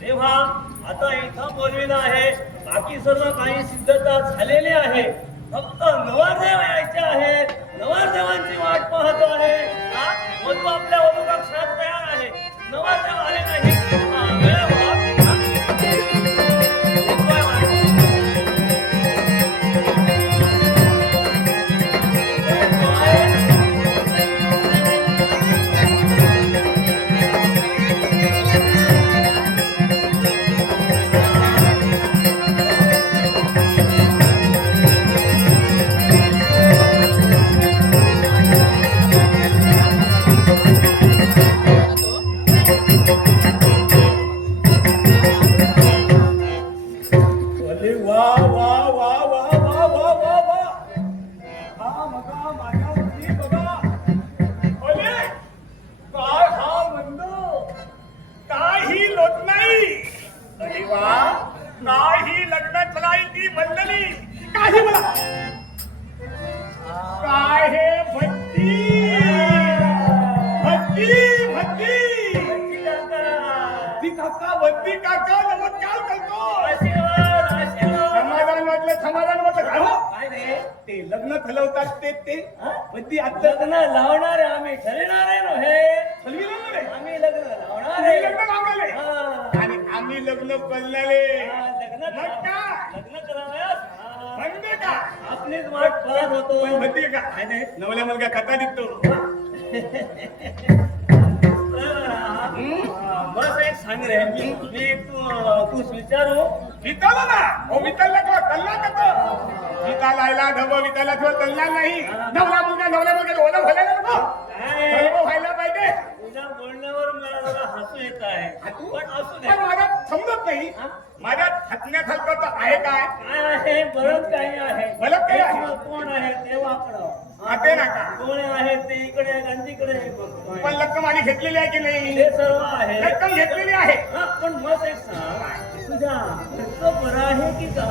तेव्हा आता इथं बोलविलं आहे, बाकी सर्व काही सिद्धता झालेली आहे, फक्त नवरदेव यायचे आहेत, नवरदेवांची वाट पाहतो आहे. वधू आपल्या वधू कक्षात तयार आहे, नवरदेव आले नाही. वेळ व्हा. लग्न लावणार आम्ही ठरणार आहे ना, हे आम्ही लग्न लावणार आहे आणि आम्ही लग्न करणारे. लग्न करावयास म्हणजे का आपलीच वाट पाहत होतो. म्हणते का नवला मुलगा कथा दिसतो. बस एक सांग रे, मी तू विचारू विचारला ना. हो विचारला किंवा कल्ला कसं विता लायला धब विताला किंवा कल्ला नाही. नवला मुलगा ओला व्हायला नको, व्हायला पाहिजे. तुझ्या बोलण्यावर मला जरा हसू येत आहे, पण असू दे. माझ्या समजत नाही, माझ्या हसण्यासारखं तर आहे काय? काय आहे? बरंच काही आहे. बरंच काही आहे. कोण आहे ते वाकडं, ते ना का कोण आहे ते इकडे आणि तिकडे. पण रक्कम आधी घेतलेली आहे की नाही? ते सर्व आहे, रक्कम घेतलेली आहे. पण मग एक सांग, तुझ्या घरचं बरं आहे की काय?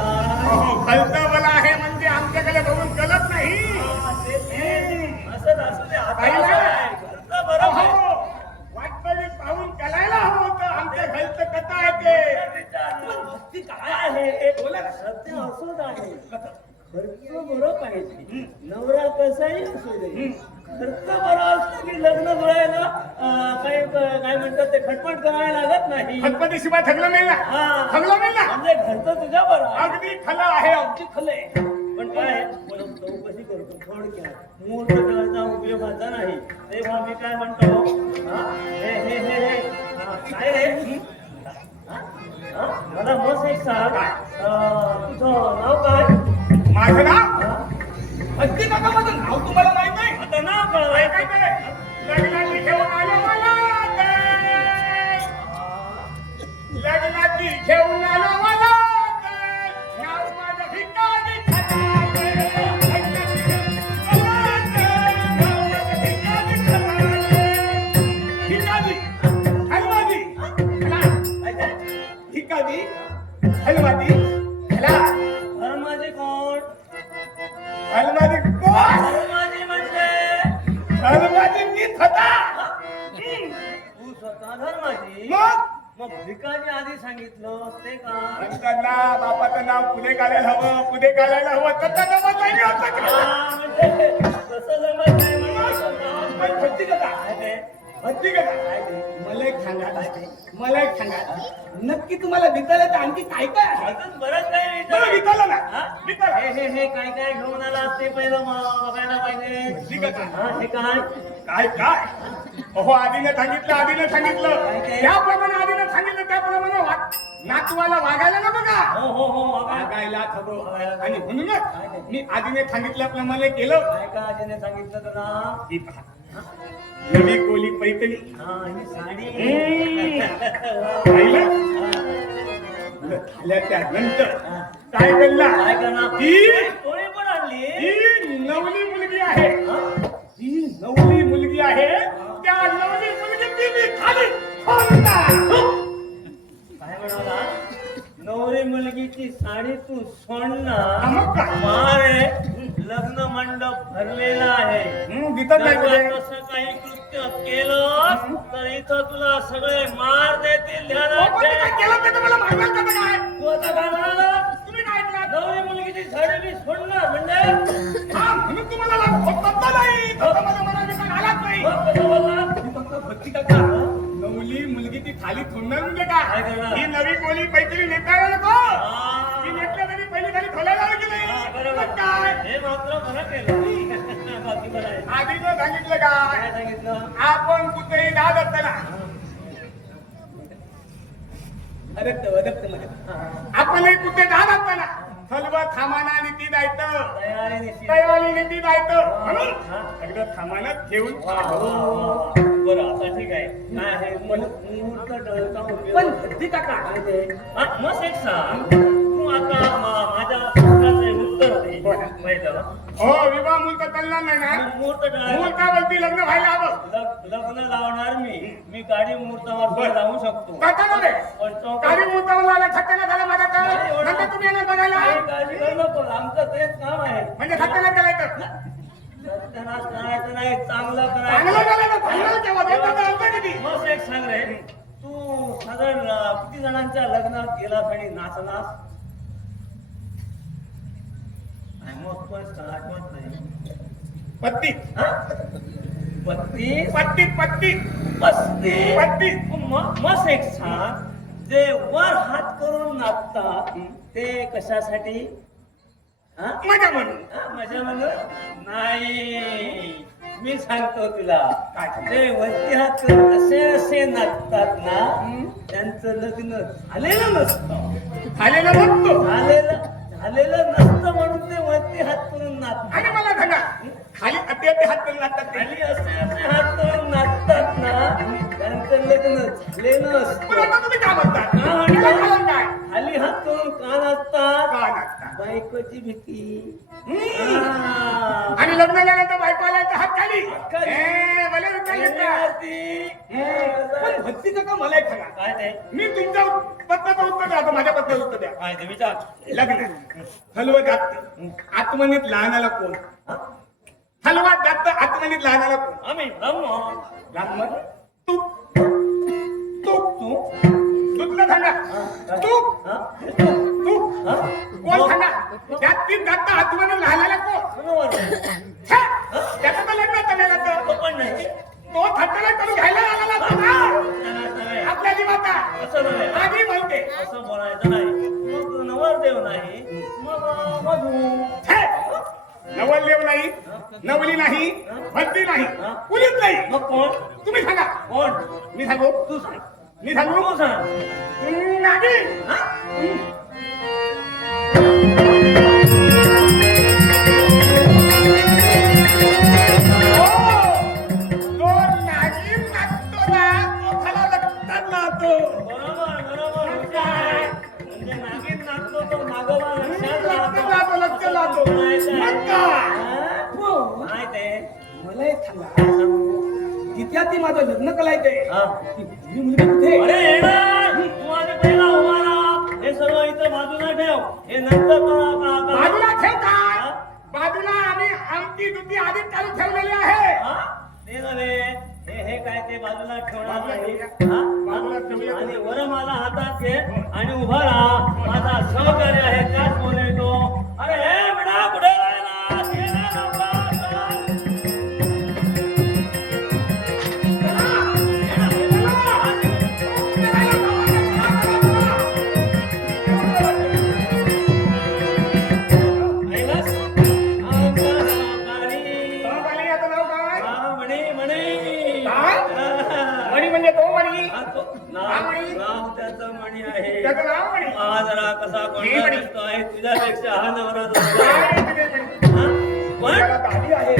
खर्च बला आहे म्हणजे आमच्याकडे बघून कळत नाही. असंच असू दे, घरचं बरं आहे. वाटपाडी पाहून कळायला हवं होतं आमच्या घरचं कथा आहे ते. काय आहे बोला, सत्य असंच आहे. खर्च बरं पाहिजे, नवरा कसाही असू दे, खर्च बरं असतो की लग्न जुळायला काय म्हणतात ते खटपट करायला लागत नाही. खटपटी शिवाय ठगलं नाही ना. ठगलं नाही ना म्हणजे घरचं तुझ्या बरं अगदी खलं आहे. अगदी खले. पण काय चौकशी करतो थोडक्यात, मूळ प्रकारचा उपयोगाचा नाही. तेव्हा मी काय म्हणतो, काय रे मला बस एक सांग, तुझं नाव काय? माझं नाव अगदी नका. माझं नाव तुम्हाला माहित नाही? आता नाव कळवाय काय काय लग्नाची घेऊन आलो मला, लग्नाची घेऊन आलो मला, नाव माझं भिकारी खटाटे, भिकारी हलवादी भिकारी हलवादी धर्माजी कोण? हलवादी कोण? धर्माजी म्हणजे हलवादी मीच होता. तू स्वतः धर्माजी? मग भिकाजी आधी सांगितलं ते का? त्यांना बापाचं नाव पुढे काढायला हवं, पुढे काढायला हवं. तसं जमत नाही होतं का? म्हणजे तसं जमत नाही म्हणून पण भक्ती कथा भक्ती कथा मला एक सांगा नक्की तुम्हाला विचारलं तर आणखी काय काय आहे? अजून बरंच काही बरं विचारलं ना. विचारलं. हे काय काय घेऊन आला ते पहिलं बघायला पाहिजे. भक्ती कथा हे काय काय काय अहो आधीने सांगितलं त्याप्रमाणे आधीने सांगितलं त्याप्रमाणे नातवाला वागायला नको का? हो वागायला हवं. आणि म्हणूनच मी आधीने सांगितल्याप्रमाणे केलं. काय काय आजीने सांगितलं तुला? ही पहा नवी कोली पैठणी ही साडी झाल्या त्यानंतर काय करणार? काय करणार? ही कोणी पण आणली? ही नवली मुलगी आहे. ही नवली मुलगी आहे. त्या नवली मुलगी मी खाली काय म्हणाला? नवरी मुलगीची साडी तू सोडणार? मग काय? मारे लग्न मंडप भरलेला आहे. दिसत नाही जर कुठे. तसं काही कृत्य केलं तर इथं तुला सगळे मार देतील. ध्यानात पण मी ठेव. काय केलं ते तर मला मारणार का ते काय? तू आता काय म्हणाला? तुम्ही काय ऐकलात? नवरी मुलगीची साडी मी सोडणार म्हणजे हा, म्हणून तुम्हाला होतं नाही. तसं माझ्या मनात विचार आलाच नाही. मग कसं बोलला? मी फक्त भक्ती काका. नवली मुलगी ती खाली थोडणार म्हणजे काय का? करणार? ही नवी कोणी पैकी नेतायला नको. हा. ती नेटल्या तरी पहिली खाली खोलायला हवी की हा, नाही? बरोबर. मग काय? हे मात्र बरं केलं. बाकी बरं आहे. आधी न सांगितलं काय? काय सांगितलं? आपण कुठेही जात असताना आपण एक कुठे जात असताना सर्व थामाना नीती जायचं. तयारी निश्चित. तयारी नीती जायचं. म्हणून हा. सगळं थामानच ठेवून वा, वा, वा, वा. बरं आता ठीक आहे. काय आहे मुहूर्त टळता उपयोग. पण भक्ती काका काय ते? हा, मग एक सांग. तू आता माझ्या प्रश्नाचं उत्तर दे. बोला. पहिलं हो विवाह मुहूर्त चालणार नाही ना. मुहूर्त टळायला मुहूर्तावरती लग्न व्हायला हवं. लग्न लावणार मी गाडी मुहूर्तावर बरं. लावू शकतो. काका नव्हे. पण तो गाडी मुहूर्तावर आला सत्यानाश झाला माझा तर नंतर तुम्ही येणार बघायला. काही काळजी करू नको. आमचं तेच काम आहे. म्हणजे सत्यानाश करायचं. सत्यानाश करायचं नाही, चांगलं चांगलं करायचं. झालं ना. चांगलं केव्हा देतात अर्थ किती. मग एक सांग रे, तू साधारण किती जणांच्या लग्नात गेलास आणि नाचलास? मग पण आठवत नाही. पत्ती हा? 32? पत्ती पत्ती 35? पत्ती. मग एक सांग, जे वर हात करून नाचतात ते कशासाठी? हा? मजा म्हणून. माझ्या म्हणून नाही, मी सांगतो तुला. काय? ते वरती हात करून असे असे नाचतात ना, त्यांचं लग्न झालेलं नसतं. आलेलं बघतो. झालेलं नसतं म्हणून ते वरती हात करून नाचतात. आणि मला सांगा खाली अति अति हात करून लागतात ते. खाली असे असे हात करून नाचतात ना, त्यांचं लग्न झालेलं पण नसतं. आता तुम्ही काय म्हणतात? का म्हणता? त्याला कारण काय? खाली हात करून का नाचतात? का नाचतात? बायकोची भीती. आणि लग्न झाल्यानंतर बायको आल्यानंतर हात खाली. खाली. मला विचार येतात. पण भक्ती काका मला एक सांगा. काय ते? मी तुमच्या पत्राचं उत्तर द्या, आता माझ्या पत्राचं उत्तर द्या. काय ते विचार? लग्न हलवत जात आत्मनीत लहानाला कोण? हलवत जात आत्मनीत लहानाला कोण? आम्ही ब्रह्म. ब्राह्मण तू तू तू तुला सांगा तू हा? तू हा? कोण सांगा जास्तीत जास्त आत्मनीत लहानाला कोण? बरोबर. छे! त्याचं तर लग्न झालेलं तो पण नाही. तो थट्टेला करून घ्यायला आलेला होता ना. नाही. आपल्या जीवाचा असं नाही. आधी म्हणते असं बोलायचं नाही. मग नवरदेव नाही, मग मधू. छे! नवलदेव नाही नवली नाही भक्ती नाही कुणीच नाही. मग कोण? तुम्ही सांगा कोण? मी सांगू तू सांग. मी सांगू तू सांग. नाही. हा? तो नागिन नाचतो ना तो खरा लग्नात नाचतो. बरोबर. म्हणजे नागिन नाचतो तो नागोबा लग्न नाचतो. मग काय? काय ते? मला एक सांगा जित्या ती माझं लग्न करायचंय हा. ती मुलगी मुलगी कुठे? अरे येणार. तू आधी पहिला उभा राहा. हे सगळं इथं बाजूला ठेव. हे नंतर करा. बाजूला ठेव काय? हा? बाजूला आम्ही आमची दुधी आधीच चालू ठेवलेली आहे. हा? ते नव्हे. हे काय ते बाजूला ठेवणार बाजूला नाही. ठेवूया. हा? बाजूला ठेवूया. आणि वरमाला हातात घे आणि उभा राहा. माझा सहकार्य आहे त्याच बोलतो. अरे हे बेटा कुठे राहिला? ये ना लवकर. ऐकलंस? आमचा सहकारी. सहकारी याचं नाव काय? हा, म्हणे. काय? हा. मणी म्हणजे तो मणी. हा, तो नाव त्याचं मणी आहे. त्याचं नाव मणी. हा जरा कसा हे कोणता म्हणे. दिसतो आहे तुझ्यापेक्षा हा नवरा दिसतो. काय तुझे मणी? हा? पण त्याला दाढी आहे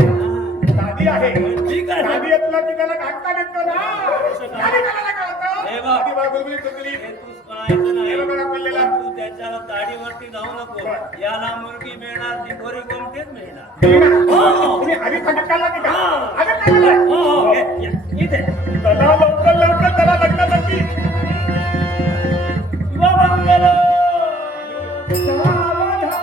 दाढी आहे ठीक आहे. दाढी असला की त्याला घालता येतो ना. काय? दाढी घालायला काय होतं? हे बघ. दाढी बघ, गुलगुली चुकली. हे तूच कळायचं नाही. हे बघा पडलेला. तू त्याच्या दाढीवरती जाऊ नको. बरं. याला मुलगी मिळणार ती गोरी कोमटीच मिळणार. ठीक आहे. हो. तुम्ही आधी सांगितलं की का? हा. आधी सांगितलं. हो, हे, या, इथे त्याला लवकर त्याला लग्नासाठी शुभमंगल. सावधान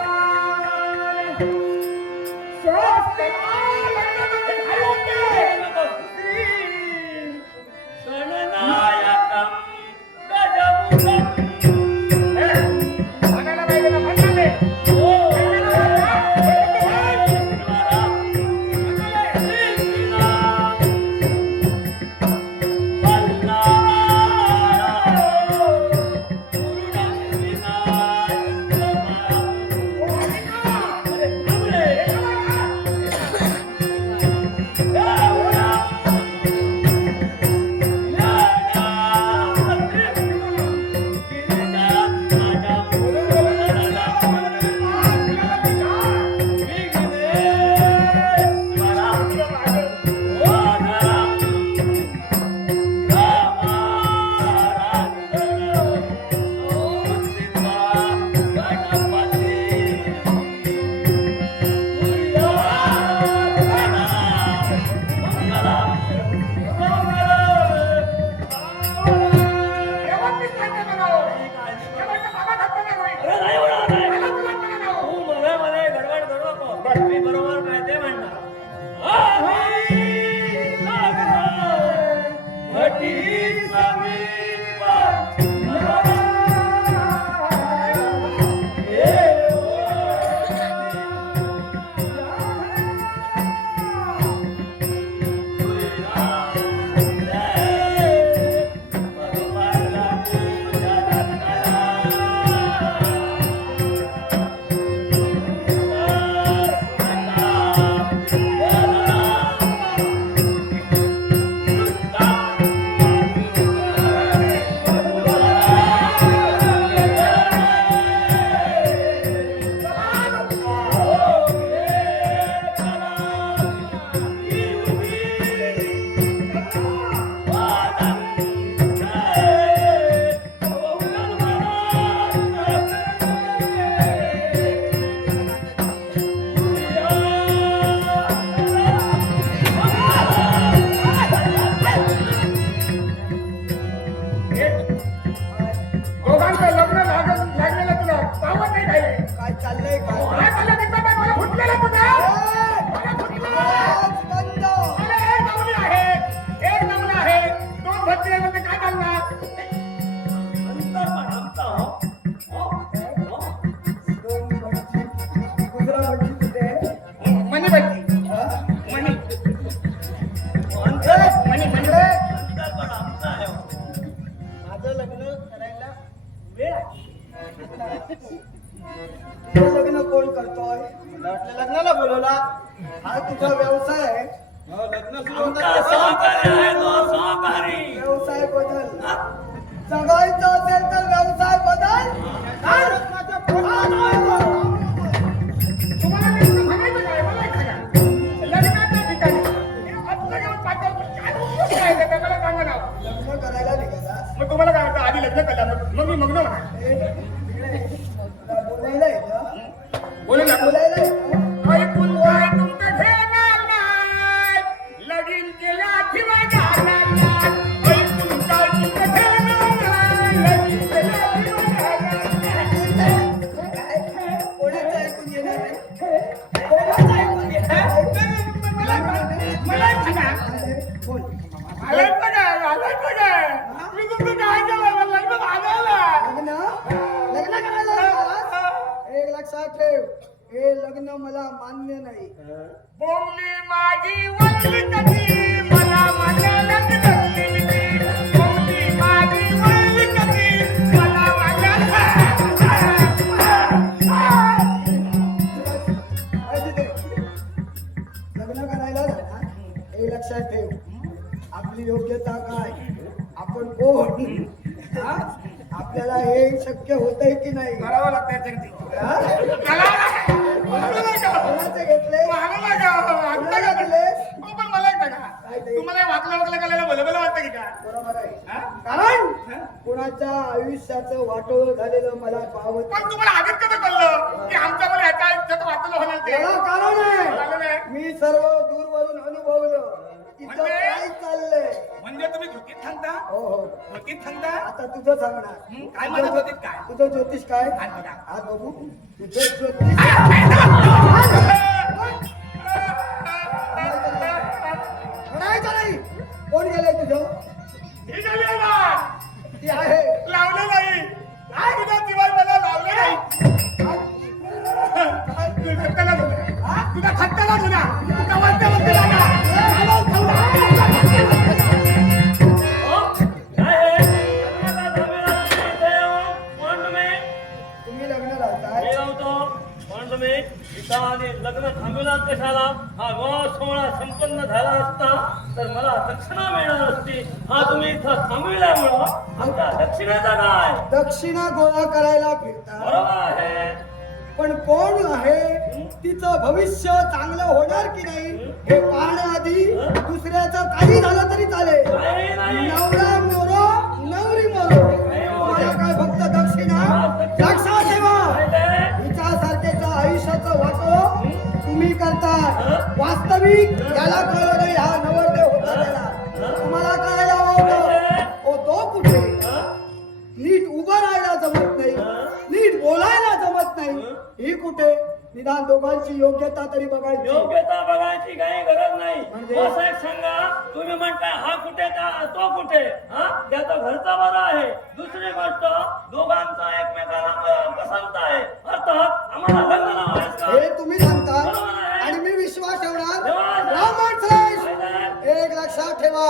नाही काय मला कल्ला दिसत नाही, मला फुटलेला तुझा. मला फुटलेला. आवाज बंद. अरे एक नवला आहे, दोन भट्टी आहे, म्हणजे काय करणार? अंतर्मन आमचा दोन भटजी. दुसरा भटजी कुठे आहे? मनी भट्टी. मनी. इकडे. अंतर्मन आमचा आहे. माझं लग्न करायला वेळ आहे. तुझं लग्न कोण करतोय? मला वाटलं लग्नाला बोलवला. हा तुझा व्यवसाय आहे. लग्न सुरू आमचा होतं. सहकारी आहे तो सहकारी. व्यवसाय बदल. जगायचं असेल तर व्यवसाय बदल. काय? तुम्हाला नेमकं म्हणायचं काय? मला एक सांगा. लग्नाच्या ठिकाणी हे आपलं घेऊन पाठवलं, पण काय उपयोग काय त्याचा? मला सांगा ना. लग्न करायला निघाला. मग तुम्हाला काय वाटतं? आधी लग्न करा, मग मी मग्न होणार. तुला बोलायला येतं? बोलू ना. बोलायला येतं? ऐकून काय तुमचं ठेवणार नाही, लगीन केल्याशिवाय जाणार नाही. ऐकून काय तुमचं ठेवणार नाही, लगीन केल्याशिवाय जाणार नाही. कोणाचं ऐकून घेणार नाही? कोणाचं ऐकून घेणार? मला एक सांगा. बोल. आलायचं काय? मी तुमचं काय केलं? मला लग्न झालेलं. लग्न करायला निघालास? एक लक्षात ठेव, हे लग्न मला मान्य नाही. बोंबली माझी वल्ली कधी, मला माझ्या लग्नातली ती. बोंबली माझी वल्ली कधी, मला माझ्या ऐक इथे. लग्न करायला जाणार, हे लक्षात ठेव. आपली योग्यता काय, आपण कोण, हा? आपल्याला हे शक्य होतंय की नाही? करावं लागतं. हा? कोणाचे घेतले? कोणाला दिलेस? तुम्हाला वाकलं करायला भलं वाटतं की काय? बरोबर आहे. हा? कारण कोणाच्या आयुष्याचं वाटोळ झालेलं मला पावत पण तुम्हाला आधीच कसं कळलं की आमच्याकडे ह्याच्या आयुष्यात वाचलं होणार ते? याला कारण कारण आहे. आहे. मी सर्व दूरवरून अनुभवलं. इथं म्हणजे? काय चाललंय? म्हणजे तुम्ही घृतीत थांबता? हो हो. घृतीत थांबता? आता तुझं सांगणार. काय म्हणत होतीत काय? तुझं ज्योतिष काय? हात बघा. हात बघू. तुझं ज्योतिष म्हणायचं नाही. कोण गेलंय तुझं? हे झाले ना. ती आहे. लावलं नाही. काय तुझ्या जीवन मला लावलं नाही. तुझ्या खट्ट्याला तुझ्या तुझ्या वरच्या लागा. काय आहे? लग्नाचा झालेला इथे येऊन कोण तुम्ही? तुम्ही लग्न लावताय. मी लावतो. कोण तुम्ही? इथं आणि लग्न थांबविलात कशाला? हा विवाह सोहळा संपन्न झाला असता तर मला दक्षिणा मिळणार असती. हा तुम्ही इथं थांबविल्यामुळं आमच्या दक्षिणेचा काय? दक्षिणा गोळा करायला फिरता. बरोबर आहे. पण कोण आहे, तिचं भविष्य चांगलं होणार की नाही हे पाहण्याआधी दुसऱ्याचं काही झालं तरी चालेल. काही नाही. नवरा मोरो नवरी मोरो, मला काय फक्त दक्षिणा लक्षात ठेवा. हिच्यासारख्याचं आयुष्याचं वाटो तुम्ही करताय. वास्तविक याला कळलं नाही, हा नवरदेव होता त्याला. तुम्हाला कळायला होतं ओ तो कुठे? नीट उभं राहायला जमत नाही, नीट बोलायला जमत नाही. ही कुठे? निदान दोघांची योग्यता तरी बघायची. योग्यता बघायची काही गरज नाही. म्हणजे? असं एक सांगा, तुम्ही म्हणताय हा कुठे तो कुठे? हा त्याचा घरचा बरा आहे. दुसरी गोष्ट दोघांचा एकमेकांना पसंत आहे. अर्थात आम्हाला लग्न लावायचं. हे तुम्ही सांगता बरोबर आहे. आणि मी विश्वास ठेवणार. ठेवा. ब्राह्मण श्रेष्ठ, काय? एक लक्षात ठेवा,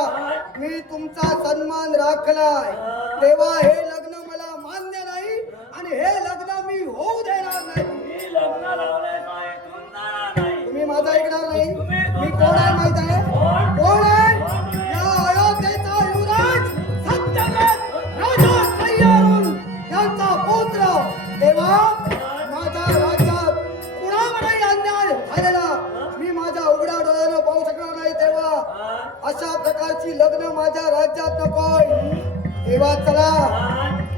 मी तुमचा सन्मान राखलाय तेव्हा हे लग्न मला मान्य नाही आणि हे लग्न मी होऊ देणार नाही. मी लग्न लावल्याचा इथून जाणार नाही. तुम्ही माझा ऐकणार नाही. तुम्ही मी कोण आहे माहित आहे? कोण? कोण आहे? कोण आहे? या अयोध्येचा युवराज सत्यव्रत राजा सह्याद्री यांचा पुत्र. तेव्हा माझ्या राज्यात कुणावरही अन्याय झालेला मी माझ्या उघड्या डोळ्यानं पाहू शकणार नाही. तेव्हा अशा प्रकारची लग्न माझ्या राज्यात नकोय. तेव्हा चला,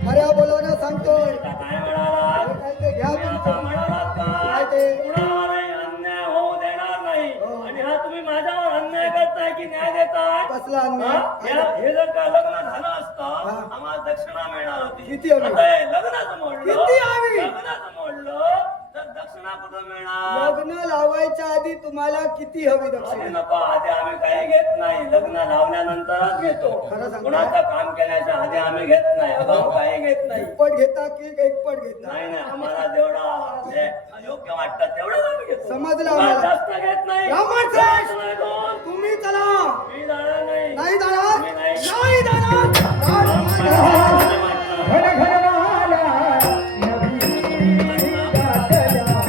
खऱ्या बोलवणं सांगतोय. काय म्हणाला? काय ते घ्या तुमचं. म्हणालात काय का? ते? कुणावरही अन्याय होऊ देणार नाही. आणि हा तुम्ही माझ्यावर अन्याय करताय की न्याय देताय? कसला अन्याय? हे जर का लग्न झालं असतं आम्हाला दक्षिणा मिळणार होती. किती हवी? आता हे लग्नाचं मोडलं. किती हवी? लग्नाचं मोडलं तर दक्षिणा कुठं मिळणार? लग्न लावायच्या आधी तुम्हाला किती हवी आधी दक्षिणा? नको, आधी आम्ही काही घेत नाही. लग्न लावल्यानंतरच घेतो. खरं सांगता? कुणाचं काम केल्याच्या आधी आम्ही घेत नाही. अगाऊ काही घेत नाही. दुप्पट घेता की एकपट घेता? नाही नाही, आम्हाला जेवढं जे योग्य वाटतं तेवढं आम्ही घेतो. समजलं उगाच आम्हाला. जास्त घेत नाही. रामन जास्त श्रेष्ठ! नाही दोन. तुम्ही चला. मी जाणार नाही. नाही जाणार? मी नाही. नाही जाणार? मला नाही. वाटतं. घन घन वाला नवी गाठल्या वाटलं का?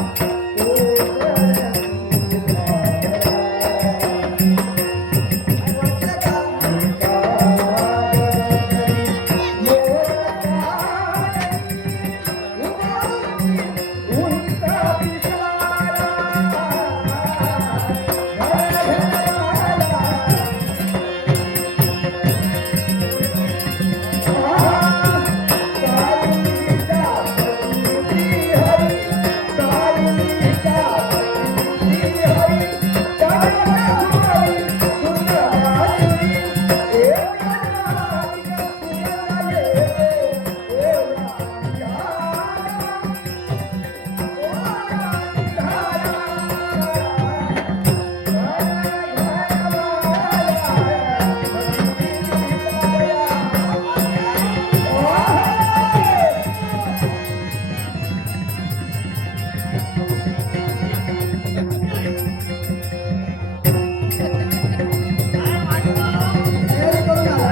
तयारी करून आला?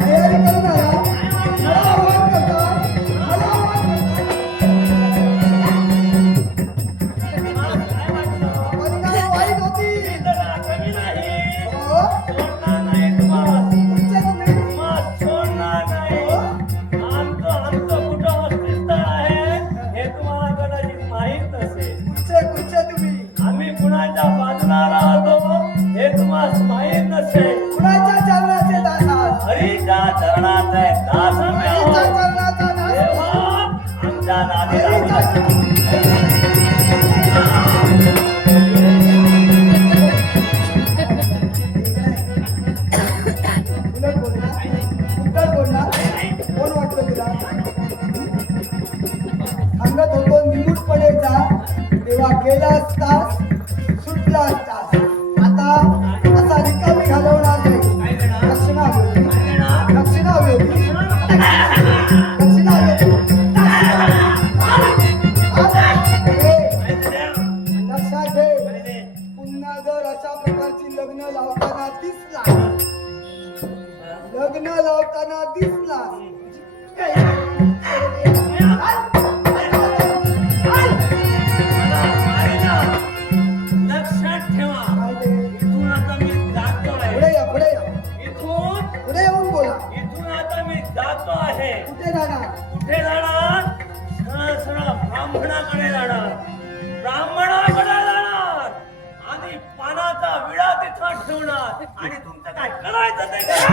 तयारी करून आला? मला आवाज करता? मला आवाज करता? परिणाम वाईट होती. कमी नाही. हो? सोडणार नाही तुम्हाला. तुमचे तुम्ही. तुम्हाला सोडणार नाही. आमचं कुठं अस्तित्व आहे हे तुम्हाला कदाचित माहीत नसेल. कुठचे तुम्ही. आम्ही कुणाच्या बाजूला राहतो हे तुम्हाला माहीत नसेल. कुणाच्या चरणाचे दास आहात? हरीच्या चरणाचे दास आम्ही हरीच्या आहोत. चरणाचा दास. तेव्हा आमच्या नादी हरीच्या लागू उलट बोलणार? उलट बोलणार? कोण वाटलं तुला? सांगत होतो निमूटपणे जा, तेव्हा गेला असतास, सुटला असतास. आता असा रिकामी घालवणार नाही. दक्षिणा हवी होती. दक्षिणा हवी होती. दक्षिणा हवी होती. लक्षात ठेव, पुन्हा जर अशा प्रकारची लग्न लावताना दिसला लक्षात ठेवा. इथून आता मी जातोय. पुढे या, पुढे या, इथून पुढे येऊन बोला. इथून आता मी जातो आहे. कुठे जाणार? कुठे जाणार? सरळ सरळ ब्राह्मणाकडे जाणार. ब्राह्मणाकडे जाणार आणि पानाचा विडा तिथं ठेवणार आणि तुमचं काय करायचं ते करा.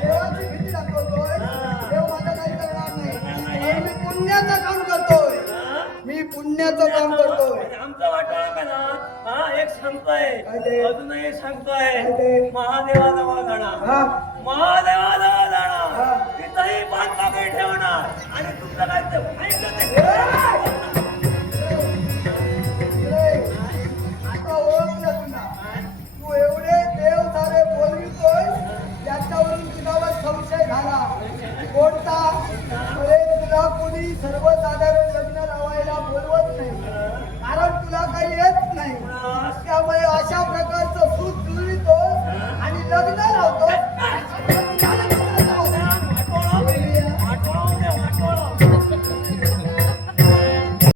देवाची भीती दाखवतोय. देव माझं काही करणार नाही. नाही. मी पुण्याचं काम करतोय. हा? मी पुण्याचं काम करतोय. आणि आमचं वाटोळं का ना? हा, एक सांगतोय, काय ते? अजूनही सांगतोय. काय ते? महादेवाजवळ जाणार. हा. महादेवाजवळ जाणार. हा. तिथंही पानपाकळी ठेवणार आणि तुमचं काय ते ऐकलं ते करा. आता ओळखलं तुला. तू एवढे देव सारे बोलवितोय, त्याच्यावरून तुझ्यावर संशय झाला. कोणता? अरे तुला कोणी सर्वसाधारण